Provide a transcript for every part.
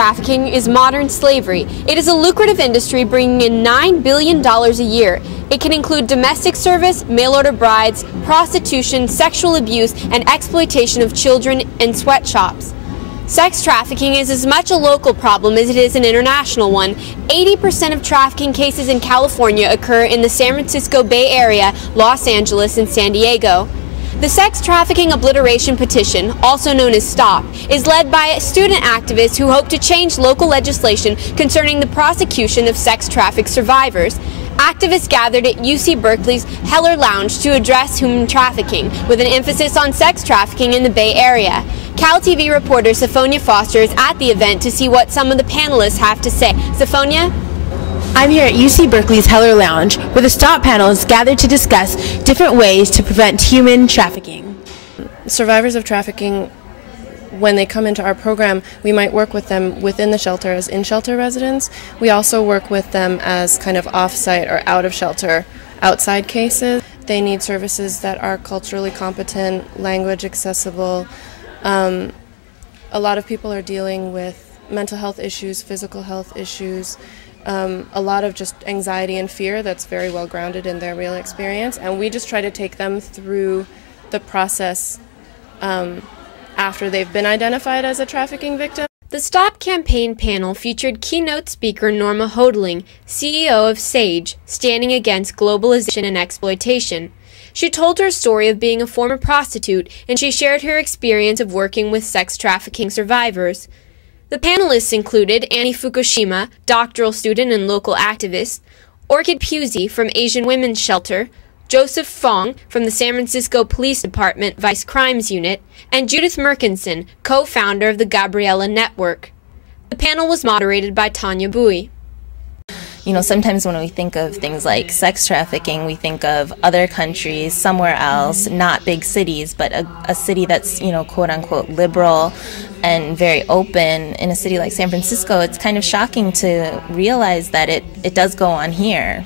trafficking is modern slavery. It is a lucrative industry bringing in $9 billion a year. It can include domestic service, mail-order brides, prostitution, sexual abuse, and exploitation of children in sweatshops. Sex trafficking is as much a local problem as it is an international one. 80% of trafficking cases in California occur in the San Francisco Bay Area, Los Angeles, and San Diego. The Sex Trafficking Obliteration Petition, also known as STOP, is led by student activists who hope to change local legislation concerning the prosecution of sex trafficked survivors. Activists gathered at UC Berkeley's Heller Lounge to address human trafficking, with an emphasis on sex trafficking in the Bay Area. CalTV reporter Sophia Foster is at the event to see what some of the panelists have to say. Sophia? I'm here at UC Berkeley's Heller Lounge, where the STOP panel is gathered to discuss different ways to prevent human trafficking. Survivors of trafficking, when they come into our program, we might work with them within the shelter as in-shelter residents. We also work with them as kind of off-site or out-of-shelter, outside cases. They need services that are culturally competent, language accessible. A lot of people are dealing with mental health issues, physical health issues, a lot of just anxiety and fear that's very well grounded in their real experience, and we just try to take them through the process after they've been identified as a trafficking victim. The STOP campaign panel featured keynote speaker Norma Hodling, CEO of SAGE, Standing Against Globalization and Exploitation. She told her story of being a former prostitute, and she shared her experience of working with sex trafficking survivors. The panelists included Annie Fukushima, doctoral student and local activist, Orchid Pusey from Asian Women's Shelter, Joseph Fong from the San Francisco Police Department Vice Crimes Unit, and Judith Merkinson, co-founder of the Gabriella Network. The panel was moderated by Tanya Bowie. You know, sometimes when we think of things like sex trafficking, we think of other countries, somewhere else, not big cities, but a city that's, you know, quote-unquote liberal and very open. In a city like San Francisco, it's kind of shocking to realize that it does go on here.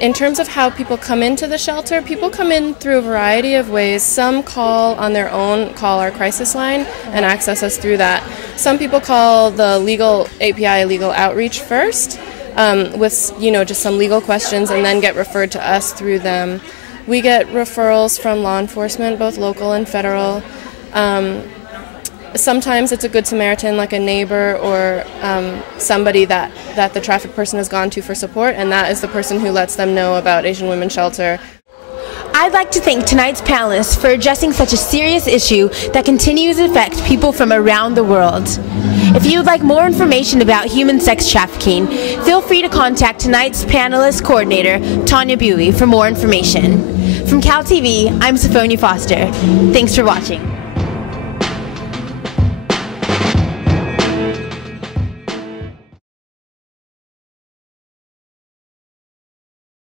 In terms of how people come into the shelter, people come in through a variety of ways. Some call on their own, call our crisis line and access us through that. Some people call the legal API legal outreach first, with, you know, just some legal questions, and then get referred to us through them. We get referrals from law enforcement, both local and federal. Sometimes it's a good Samaritan, like a neighbor or somebody that the trafficked person has gone to for support, and that is the person who lets them know about Asian Women's Shelter. I'd like to thank tonight's panelists for addressing such a serious issue that continues to affect people from around the world. If you would like more information about human sex trafficking, feel free to contact tonight's panelist coordinator, Tanya Bowie, for more information. From CalTV, I'm Sophia Foster. Thanks for watching.